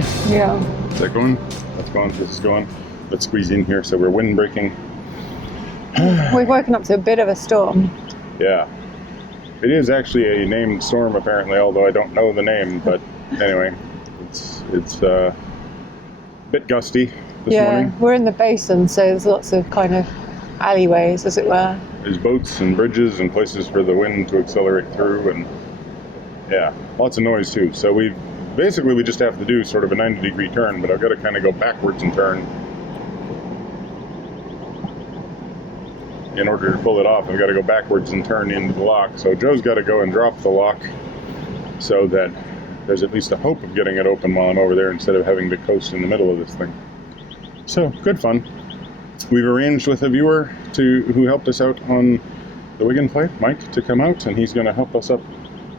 ready? Yeah. Is that going? That's going. This is going. Let's squeeze in here. So we're wind breaking. We've woken up to a bit of a storm. Yeah. It is actually a named storm, apparently, although I don't know the name. But anyway, it's a bit gusty this morning. We're in the basin, so there's lots of kind of alleyways, as it were. There's boats and bridges and places for the wind to accelerate through, and yeah, lots of noise too. So we just have to do sort of a 90-degree turn, but I've got to kind of go backwards and turn in order to pull it off. I've got to go backwards and turn into the lock. So Joe's got to go and drop the lock so that there's at least a hope of getting it open while I'm over there instead of having to coast in the middle of this thing. So, good fun. We've arranged with a viewer who helped us out on the Wigan flight, Mike, to come out, and he's going to help us up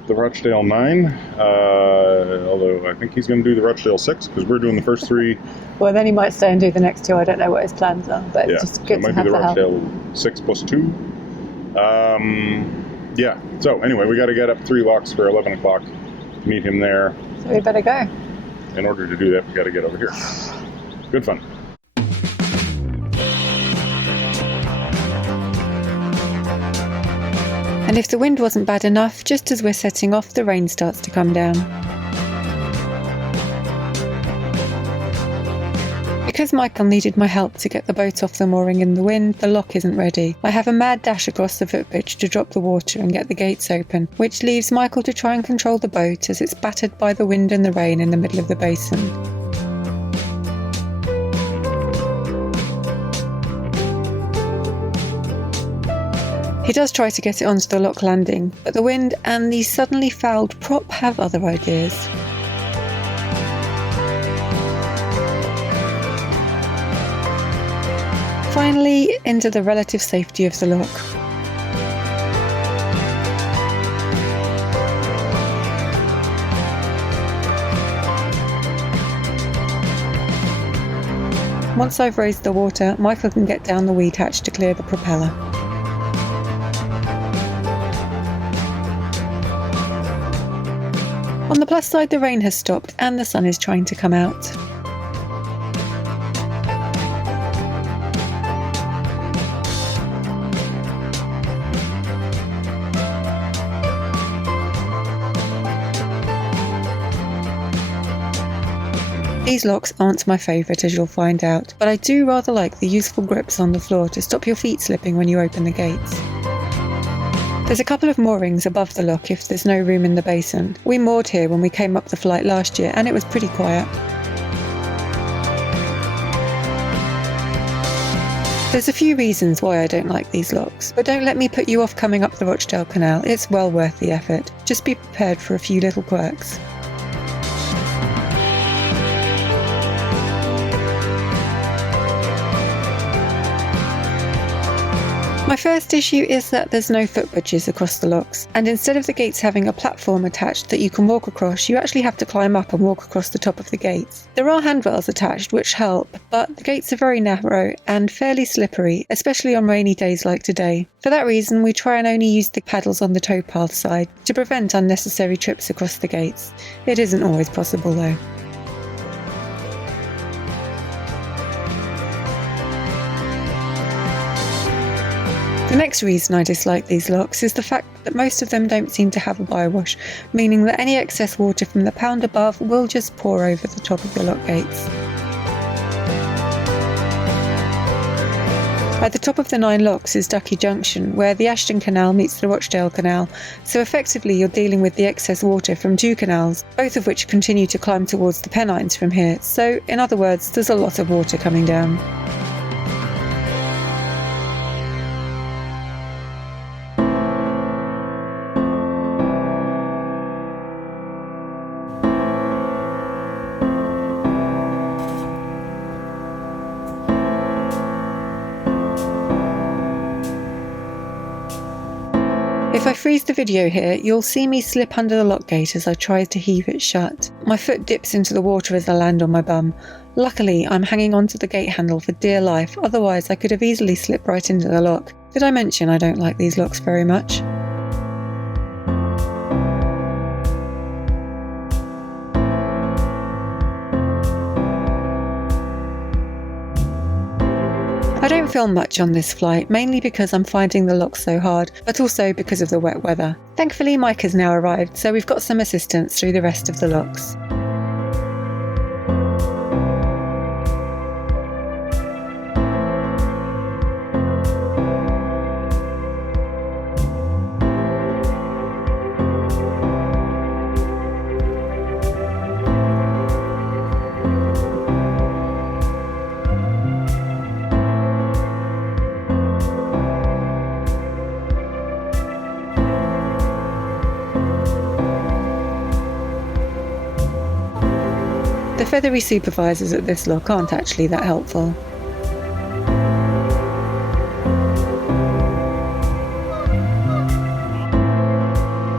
the Rochdale 9, although I think he's going to do the Rochdale 6, because we're doing the first 3. Well, then he might stay and do the next 2. I don't know what his plans are, but it's just good to have the help. It might be the Rochdale 6 plus 2. Yeah, so anyway, we got to get up 3 locks for 11 o'clock to meet him there. So we better go. In order to do that, we got to get over here. Good fun. And if the wind wasn't bad enough, just as we're setting off, the rain starts to come down. Because Michael needed my help to get the boat off the mooring in the wind, the lock isn't ready. I have a mad dash across the footbridge to drop the water and get the gates open, which leaves Michael to try and control the boat as it's battered by the wind and the rain in the middle of the basin. He does try to get it onto the lock landing, but the wind and the suddenly fouled prop have other ideas. Finally, into the relative safety of the lock. Once I've raised the water, Michael can get down the weed hatch to clear the propeller. On the plus side, the rain has stopped and the sun is trying to come out. These locks aren't my favourite, as you'll find out, but I do rather like the useful grips on the floor to stop your feet slipping when you open the gates. There's a couple of moorings above the lock if there's no room in the basin. We moored here when we came up the flight last year and it was pretty quiet. There's a few reasons why I don't like these locks, but don't let me put you off coming up the Rochdale Canal. It's well worth the effort. Just be prepared for a few little quirks. My first issue is that there's no footbridges across the locks, and instead of the gates having a platform attached that you can walk across, you actually have to climb up and walk across the top of the gates. There are handrails attached which help, but the gates are very narrow and fairly slippery, especially on rainy days like today. For that reason, we try and only use the paddles on the towpath side to prevent unnecessary trips across the gates. It isn't always possible though. The next reason I dislike these locks is the fact that most of them don't seem to have a bywash, meaning that any excess water from the pound above will just pour over the top of the lock gates. At the top of the 9 locks is Ducky Junction, where the Ashton Canal meets the Rochdale Canal, so effectively you're dealing with the excess water from 2 canals, both of which continue to climb towards the Pennines from here, so in other words, there's a lot of water coming down. If I freeze the video here, you'll see me slip under the lock gate as I try to heave it shut. My foot dips into the water as I land on my bum. Luckily, I'm hanging onto the gate handle for dear life, otherwise I could have easily slipped right into the lock. Did I mention I don't like these locks very much? don't film much on this flight, mainly because I'm finding the lock so hard, but also because of the wet weather. Thankfully Mike has now arrived, so we've got some assistance through the rest of the locks. The feathery supervisors at this lock aren't actually that helpful.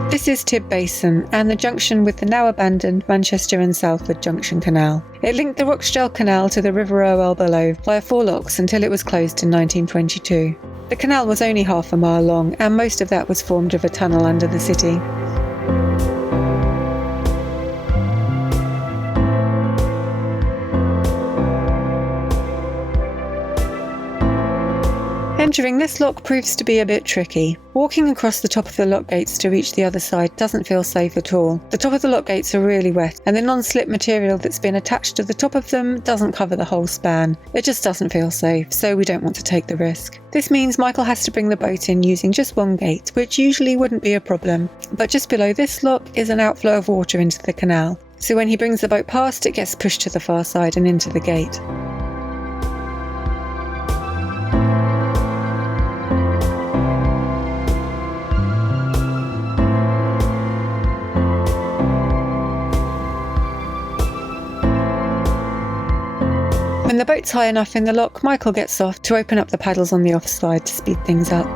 This is Tib Basin and the junction with the now abandoned Manchester and Salford Junction Canal. It linked the Rochdale Canal to the River Orwell below via 4 locks until it was closed in 1922. The canal was only half a mile long and most of that was formed of a tunnel under the city. Entering this lock proves to be a bit tricky. Walking across the top of the lock gates to reach the other side doesn't feel safe at all. The top of the lock gates are really wet, and the non-slip material that's been attached to the top of them doesn't cover the whole span. It just doesn't feel safe, so we don't want to take the risk. This means Michael has to bring the boat in using just one gate, which usually wouldn't be a problem. But just below this lock is an outflow of water into the canal. So when he brings the boat past, it gets pushed to the far side and into the gate. When the boat's high enough in the lock, Michael gets off to open up the paddles on the offside to speed things up.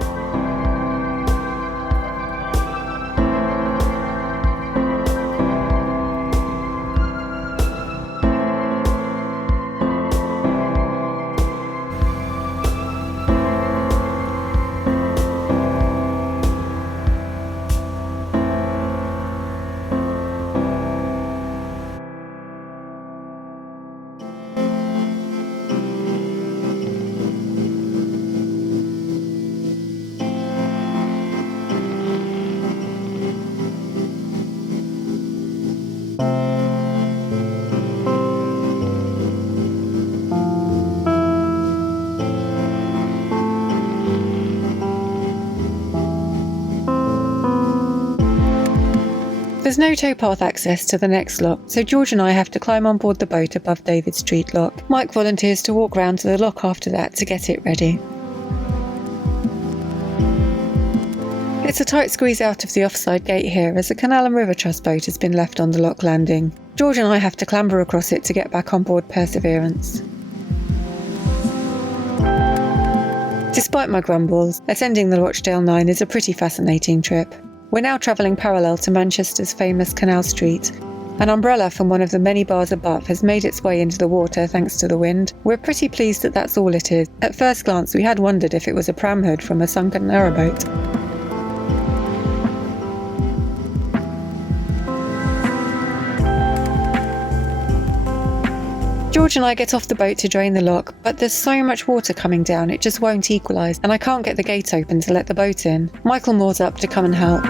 There's no towpath access to the next lock, so George and I have to climb on board the boat above David Street Lock. Mike volunteers to walk round to the lock after that to get it ready. It's a tight squeeze out of the offside gate here as the Canal and River Trust boat has been left on the lock landing. George and I have to clamber across it to get back on board Perseverance. Despite my grumbles, attending the Rochdale 9 is a pretty fascinating trip. We're now travelling parallel to Manchester's famous Canal Street. An umbrella from one of the many bars above has made its way into the water thanks to the wind. We're pretty pleased that that's all it is. At first glance we had wondered if it was a pram hood from a sunken narrowboat. George and I get off the boat to drain the lock, but there's so much water coming down it just won't equalise, and I can't get the gate open to let the boat in. Michael moors up to come and help.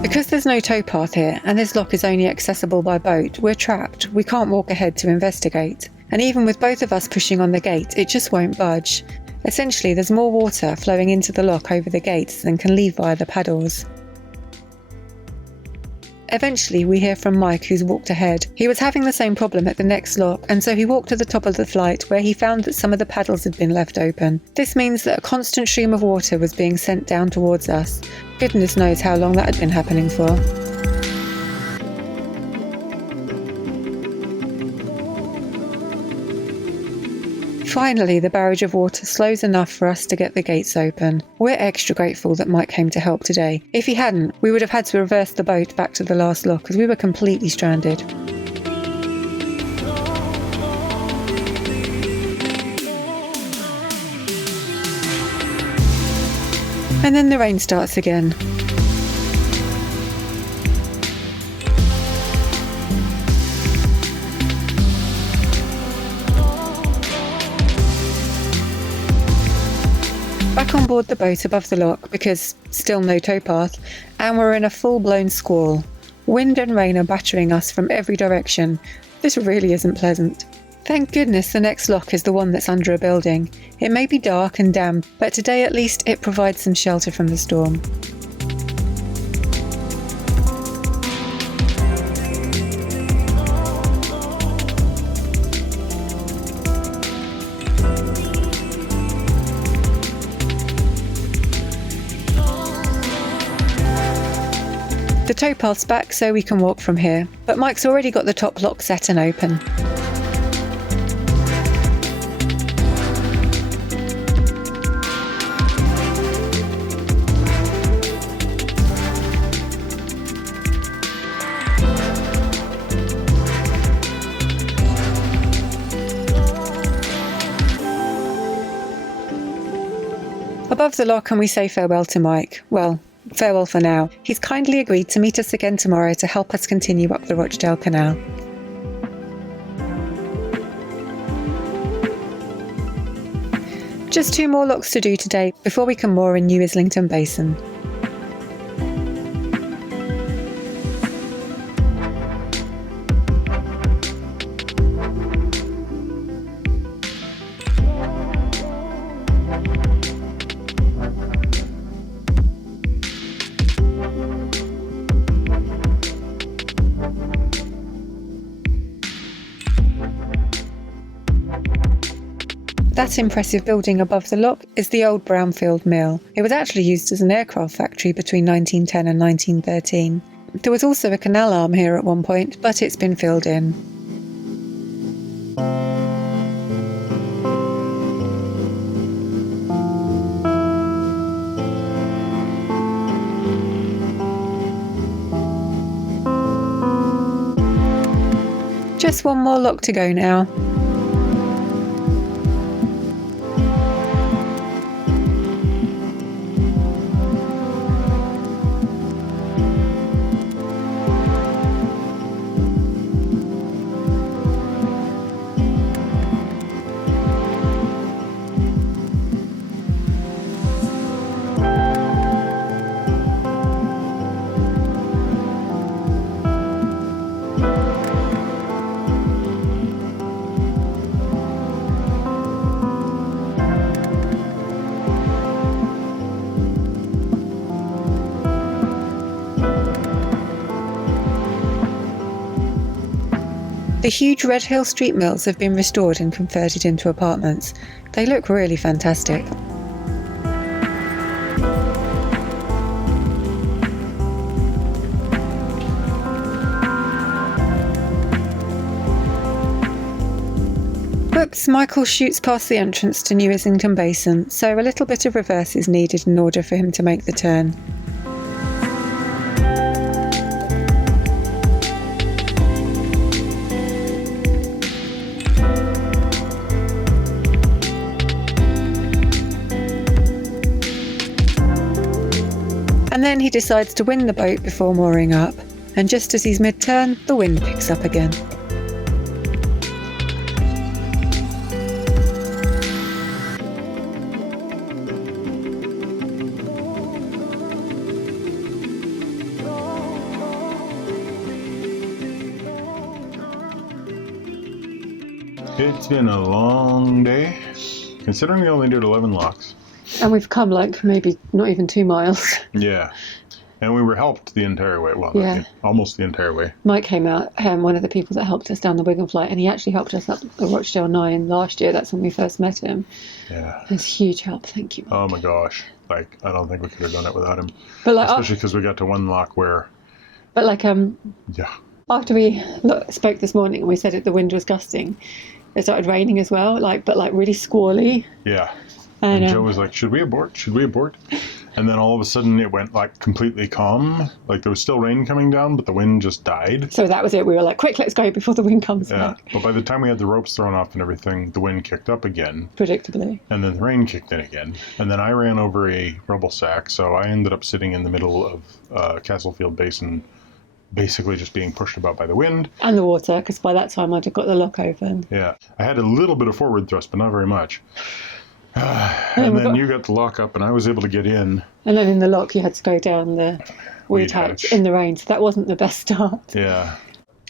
Because there's no towpath here, and this lock is only accessible by boat, we're trapped. We can't walk ahead to investigate. And even with both of us pushing on the gate, it just won't budge. Essentially, there's more water flowing into the lock over the gates than can leave via the paddles. Eventually we hear from Mike, who's walked ahead. He was having the same problem at the next lock, and so he walked to the top of the flight where he found that some of the paddles had been left open. This means that a constant stream of water was being sent down towards us. Goodness knows how long that had been happening for. Finally, the barrage of water slows enough for us to get the gates open. We're extra grateful that Mike came to help today. If he hadn't, we would have had to reverse the boat back to the last lock as we were completely stranded. And then the rain starts again. back on board the boat above the lock because still no towpath, and we're in a full-blown squall. Wind and rain are battering us from every direction. This really isn't pleasant. Thank goodness the next lock is the one that's under a building. It may be dark and damp, but today at least it provides some shelter from the storm. The towpath's back so we can walk from here, but Mike's already got the top lock set and open. Above the lock and we say farewell to Mike. Well, farewell for now. He's kindly agreed to meet us again tomorrow to help us continue up the Rochdale Canal. Just 2 more locks to do today before we can moor in New Islington Basin. That impressive building above the lock is the old Brownfield Mill. It was actually used as an aircraft factory between 1910 and 1913. There was also a canal arm here at one point, but it's been filled in. Just 1 more lock to go now. The huge Red Hill Street mills have been restored and converted into apartments. They look really fantastic. Whoops, Michael shoots past the entrance to New Islington Basin, so a little bit of reverse is needed in order for him to make the turn. And then he decides to win the boat before mooring up, and just as he's mid-turn, the wind picks up again. It's been a long day, considering we only did 11 locks. And we've come like maybe not even 2 miles. Yeah. And we were helped the entire way. Well, Yeah. almost the entire way. Mike came out, one of the people that helped us down the Wigan flight, and he actually helped us up the Rochdale 9 last year. That's when we first met him. Yeah. It's huge help, thank you, Mike. Oh my gosh. Like, I don't think we could have done it without him. But like, Especially because we got to one lock where, but like, yeah. after we spoke this morning and we said that the wind was gusting, it started raining as well, but really squally. Yeah. And Joe was like, should we abort? Should we abort? And then all of a sudden it went like completely calm. Like there was still rain coming down, but the wind just died. So that was it. We were like, quick, let's go before the wind comes back. But by the time we had the ropes thrown off and everything, the wind kicked up again. Predictably. And then the rain kicked in again. And then I ran over a rubble sack, so I ended up sitting in the middle of Castlefield Basin, basically just being pushed about by the wind. And the water, because by that time I'd have got the lock open. Yeah. I had a little bit of forward thrust, but not very much. And then you got the lock up, and I was able to get in. And then in the lock, you had to go down the weed hatch in the rain. So that wasn't the best start. Yeah.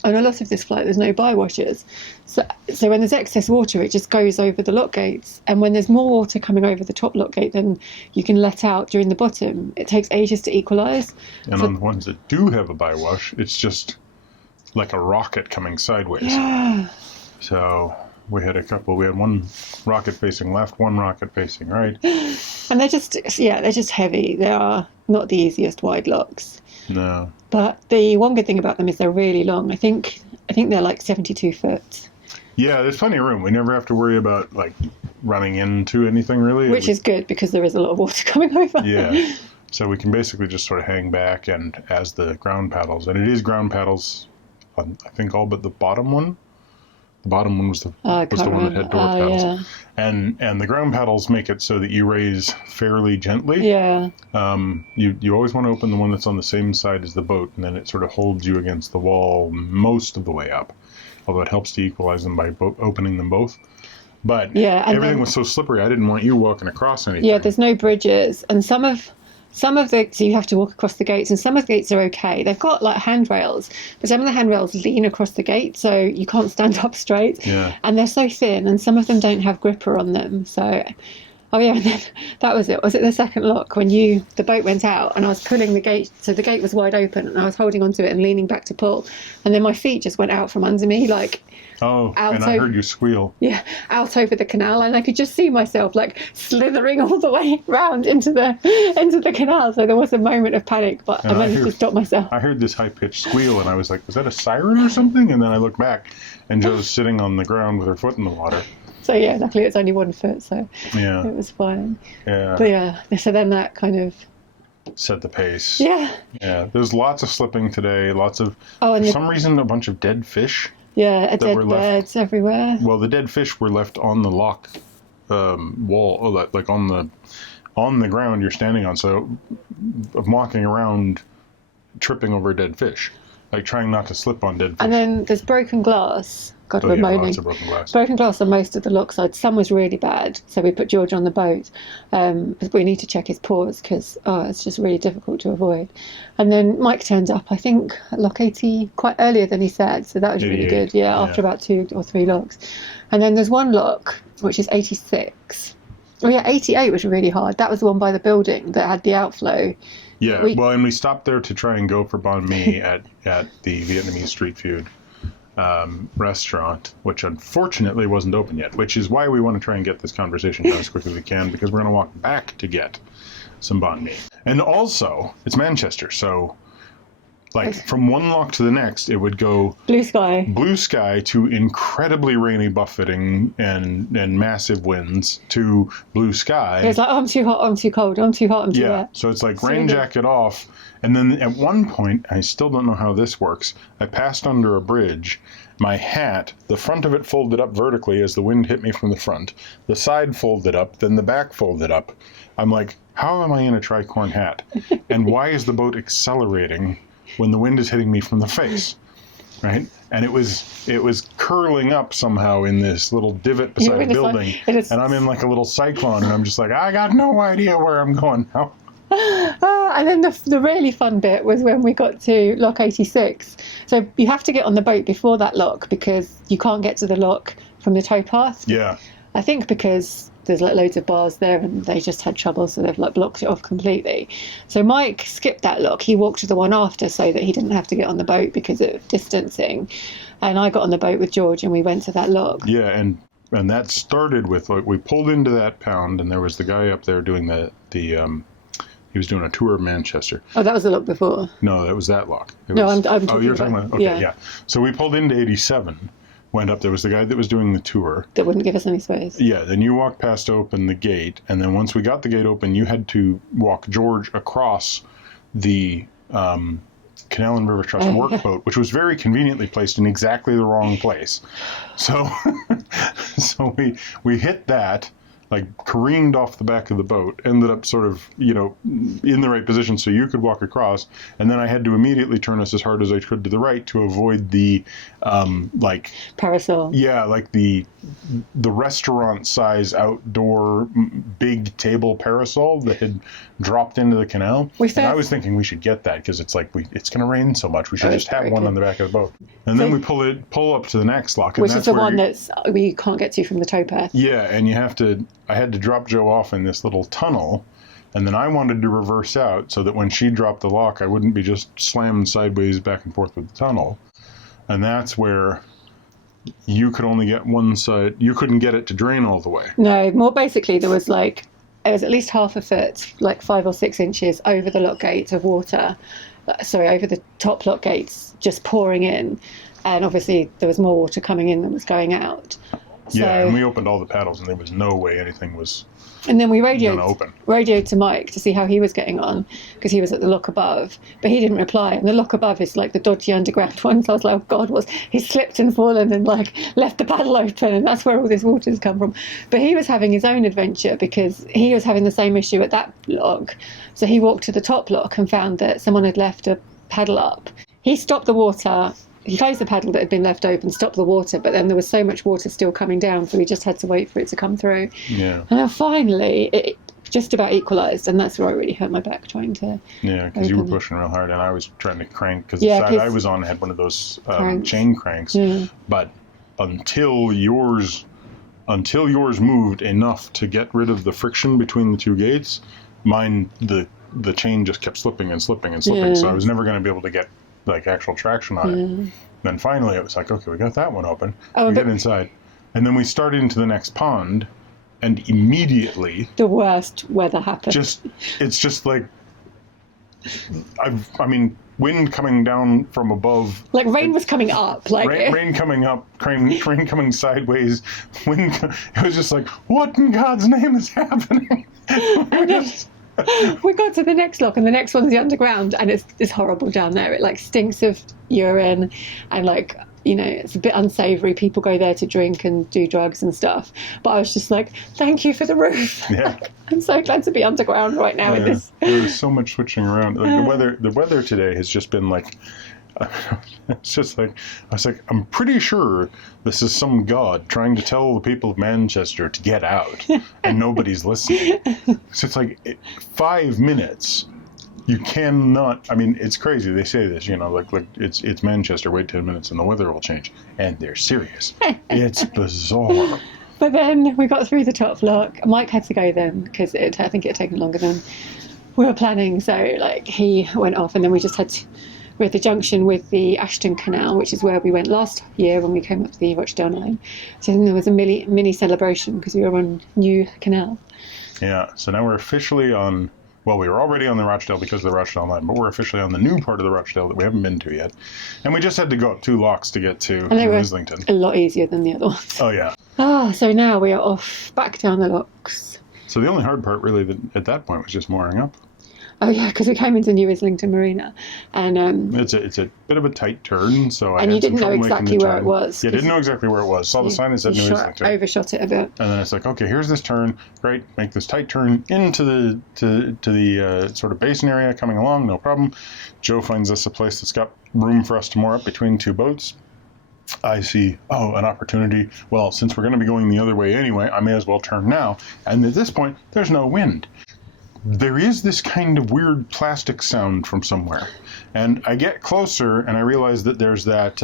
On a lot of this flight, there's no bywashers. So when there's excess water, it just goes over the lock gates. And when there's more water coming over the top lock gate than you can let out during the bottom, it takes ages to equalise. And on the ones that do have a bywash, it's just like a rocket coming sideways. Yeah. So we had a couple. We had one rocket facing left, one rocket facing right. And they're just heavy. They are not the easiest wide locks. No. But the one good thing about them is they're really long. I think they're like 72 foot. Yeah, there's plenty of room. We never have to worry about like running into anything really. Which is good because there is a lot of water coming over. Yeah. So we can basically just sort of hang back and as the ground paddles. And it is ground paddles on, I think, all but the bottom one. The bottom one was the one that had door paddles. Yeah. And the ground paddles make it so that you raise fairly gently. Yeah. You always want to open the one that's on the same side as the boat, and then it sort of holds you against the wall most of the way up. Although it helps to equalize them by opening them both. But yeah, everything was so slippery, I didn't want you walking across anything. Yeah, there's no bridges, and some of the, so you have to walk across the gates, and some of the gates are okay. They've got like handrails, but some of the handrails lean across the gate, so you can't stand up straight. Yeah. And they're so thin, and some of them don't have gripper on them. So, oh yeah, and then that was it. Was it the second lock when the boat went out, and I was pulling the gate, so the gate was wide open, and I was holding onto it and leaning back to pull, and then my feet just went out from under me, like. Oh, and I heard you squeal. Yeah, out over the canal, and I could just see myself like slithering all the way round into the canal. So there was a moment of panic, but I managed to stop myself. I heard this high-pitched squeal, and I was like, "Was that a siren or something?" And then I looked back, and Joe's sitting on the ground with her foot in the water. So yeah, luckily it's only 1 foot, so yeah, it was fine. Yeah, but yeah, so then that kind of set the pace. Yeah, yeah. There's lots of slipping today. Lots of for some reason a bunch of dead fish. Yeah, dead birds everywhere. Well, the dead fish were left on the lock wall, like on the ground you're standing on. So, I'm walking around, tripping over dead fish, like trying not to slip on dead fish. And then there's broken glass. God, we're moaning. Lots of broken glass. Broken glass on most of the lock sides. Some was really bad, so we put George on the boat. We need to check his paws because it's just really difficult to avoid. And then Mike turned up, I think, at lock 80 quite earlier than he said, so that was really good. Yeah, after about 2 or 3 locks. And then there's one lock, which is 86. Oh yeah, 88 was really hard. That was the one by the building that had the outflow. Yeah, and we stopped there to try and go for banh mi at the Vietnamese street food restaurant, which unfortunately wasn't open yet, which is why we want to try and get this conversation done as quick as we can, because we're going to walk back to get some banh mi. And also, it's Manchester, so like from one lock to the next, it would go blue sky to incredibly rainy buffeting and massive winds to blue sky. It's like, oh, I'm too hot, I'm too cold, I'm too hot, I'm too wet. So it's like rain jacket off. And then at one point, I still don't know how this works, I passed under a bridge. My hat, the front of it folded up vertically as the wind hit me from the front. The side folded up, then the back folded up. I'm like, how am I in a tricorn hat? And why is the boat accelerating when the wind is hitting me from the face? Right? And it was curling up somehow in this little divot beside the building. And I'm in like a little cyclone, and I'm just like, I got no idea where I'm going now. And then the really fun bit was when we got to lock 86. So you have to get on the boat before that lock because you can't get to the lock from the towpath. Yeah. I think because there's like loads of bars there and they just had trouble, so they've like blocked it off completely. So Mike skipped that lock. He walked to the one after so that he didn't have to get on the boat because of distancing. And I got on the boat with George and we went to that lock. Yeah, and that started with, like, we pulled into that pound and there was the guy up there doing he was doing a tour of Manchester. Oh, that was the lock before? No, that was that lock. I'm talking you're talking about, okay, yeah. So we pulled into 87, went up, there was the guy that was doing the tour. That wouldn't give us any space. Yeah, then you walked past to open the gate, and then once we got the gate open, you had to walk George across the Canal and River Trust workboat, which was very conveniently placed in exactly the wrong place. So we hit that. like careened off the back of the boat, ended up sort of, you know, in the right position so you could walk across, and then I had to immediately turn us as hard as I could to the right to avoid the, like... Parasol. Yeah, like the restaurant-size outdoor big table parasol that had dropped into the canal. And I was thinking we should get that because it's like, it's going to rain so much. We should just have one on the back of the boat. And then we pull up to the next lock. And which that's is the one that we can't get to from the towpath. Yeah, and I had to drop Joe off in this little tunnel, and then I wanted to reverse out so that when she dropped the lock, I wouldn't be just slammed sideways back and forth with the tunnel. And that's where you could only get one side. You couldn't get it to drain all the way. No, more basically, there was like, it was at least half a foot, like 5 or 6 inches over the lock gates of water. Sorry, over the top lock gates, just pouring in. And obviously there was more water coming in than was going out. So, yeah, and we opened all the paddles, and there was no way anything was. And then we radioed to Mike to see how he was getting on, because he was at the lock above, but he didn't reply. And the lock above is like the dodgy underground one. So I was like, oh God, he slipped and fallen and like left the paddle open, and that's where all this water's come from. But he was having his own adventure because he was having the same issue at that lock. So he walked to the top lock and found that someone had left a paddle up. He stopped the water. He closed the paddle that had been left open, stopped the water, but then there was so much water still coming down, so we just had to wait for it to come through. Yeah. And then finally, it just about equalised, and that's where I really hurt my back trying to. Yeah, because you were pushing real hard, and I was trying to crank, because the side I was on had one of those chain cranks. Yeah. But until yours moved enough to get rid of the friction between the two gates, mine, the chain just kept slipping and slipping and slipping, so I was never going to be able to get like actual traction on it. Then finally it was like, okay, we got that one open. We get inside, and then we started into the next pond, and immediately the worst weather happened. It's just like I mean, wind coming down from above. Like rain was coming up. Like rain coming up, rain coming sideways. It was just like, what in God's name is happening? We got to the next lock, and the next one's the underground, and it's horrible down there. It like stinks of urine, and like, you know, it's a bit unsavory. People go there to drink and do drugs and stuff. But I was just like, thank you for the roof. Yeah. I'm so glad to be underground right now. Yeah. There was so much switching around. Like the weather today has just been like, it's just like, I was like, I'm pretty sure this is some god trying to tell the people of Manchester to get out, and nobody's listening. So it's like 5 minutes. You cannot. I mean, it's crazy. They say this, you know, like it's Manchester. Wait 10 minutes and the weather will change, and they're serious. It's bizarre. But then we got through the top lock. Mike had to go then because I think it had taken longer than we were planning. So like he went off, and then we just had to. We're at the junction with the Ashton Canal, which is where we went last year when we came up to the Rochdale line. So then there was a mini celebration because we were on new canal. Yeah, so now we're officially on, well, we were already on the Rochdale because of the Rochdale line, but we're officially on the new part of the Rochdale that we haven't been to yet. And we just had to go up 2 locks to get to Islington. A lot easier than the other ones. Oh, yeah. So now we are off back down the locks. So the only hard part really at that point was just mooring up. Oh yeah, because we came into New Islington Marina, and it's a bit of a tight turn, so you didn't know exactly where it was. Yeah, didn't know exactly where it was. Saw the sign that said New Islington. Overshot it a bit. And then it's like, okay, here's this turn. Great, make this tight turn into the sort of basin area. Coming along, no problem. Joe finds us a place that's got room for us to moor up between 2 boats. I see, an opportunity. Well, since we're going to be going the other way anyway, I may as well turn now. And at this point, there's no wind. There is this kind of weird plastic sound from somewhere, and I get closer and I realize that there's that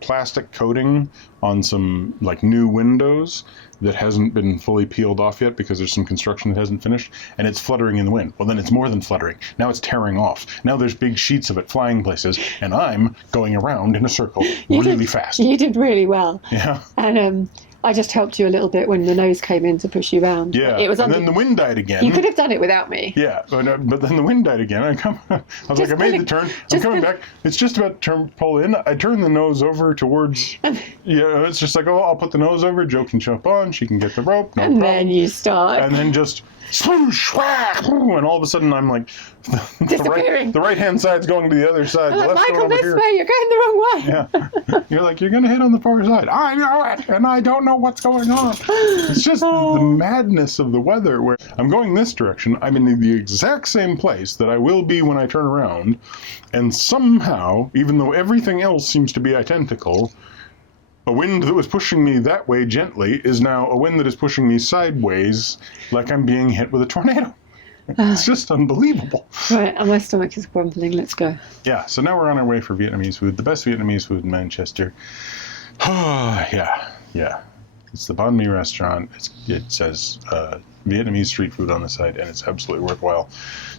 plastic coating on some like new windows that hasn't been fully peeled off yet because there's some construction that hasn't finished, and it's fluttering in the wind. Well, then it's more than fluttering. Now it's tearing off. Now there's big sheets of it flying places, and I'm going around in a circle really fast. You did really well. Yeah. And I just helped you a little bit when the nose came in to push you round. Yeah, and then the wind died again. You could have done it without me. Yeah, but then the wind died again. I was like, I made the turn. I'm coming back. It's just about to pull in. I turn the nose over towards. It's just like, I'll put the nose over. Joe can jump on. She can get the rope. No problem. Then you start. And then just swoosh, whack, and all of a sudden I'm like, Disappearing. the right-hand side's going to the other side. The left's Michael, going over this here. way, you're going the wrong way. Yeah. You're like, you're going to hit on the far side. I know it, and I don't know what's going on. It's just the madness of the weather where I'm going this direction. I'm in the exact same place that I will be when I turn around, and somehow, even though everything else seems to be identical, a wind that was pushing me that way gently is now a wind that is pushing me sideways like I'm being hit with a tornado. It's just unbelievable. Right, and my stomach is grumbling. Let's go. Yeah, so now we're on our way for Vietnamese food. The best Vietnamese food in Manchester. Yeah. It's the Banh Mi restaurant. It says Vietnamese street food on the site, and it's absolutely worthwhile.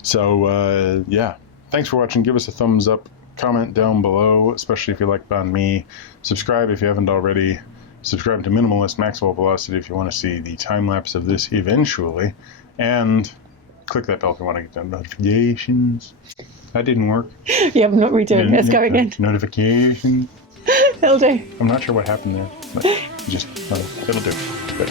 So, yeah. Thanks for watching. Give us a thumbs up. Comment down below, especially if you like Banh Mi. Subscribe if you haven't already. Subscribe to Minimalist Maxwell Velocity if you want to see the time-lapse of this eventually. And click that bell if you want to get the notifications. That didn't work. Yeah, I'm not redoing it. Let's go again. Notifications. It'll do. I'm not sure what happened there, but just, it'll do. But,